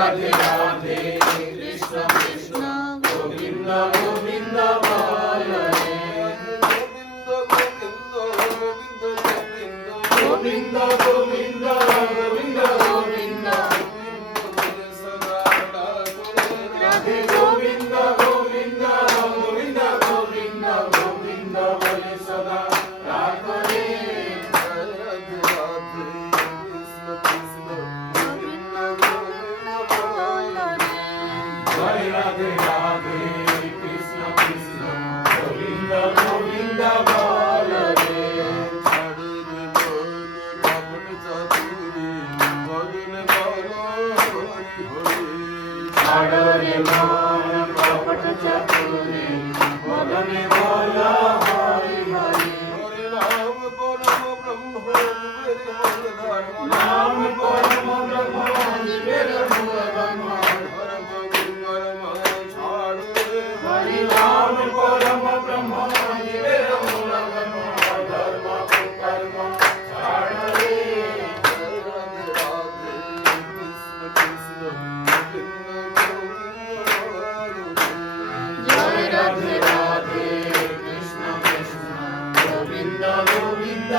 রাধে রাধে কৃষ্ণ কৃষ্ণ গোবিন্দ গোবিন্দ বল রে গোবিন্দ গোবিন্দ গোবিন্দ গোবিন্দ রাধে গোবিন্দ গোবিন্দ গোবিন্দ গোবিন্দ গোবিন্দ বলে সদা রাগ রে জয় রাধে রাধে কৃষ্ণ কৃষ্ণ গোবিন্দ গোবিন্দ বল রে ছাড় রে মন কপট চাতুরি বদনে বল হরি হরি নাম পরম ব্রহ্ম জীবের মূল ধর্ম হরি নাম পরম ব্রহ্ম জীবের মূল ধর্ম ধর্ম কর্ম ছাড় রে জয় রাধে রাধে কৃষ্ণ কৃষ্ণ গোবিন্দ গোবিন্দ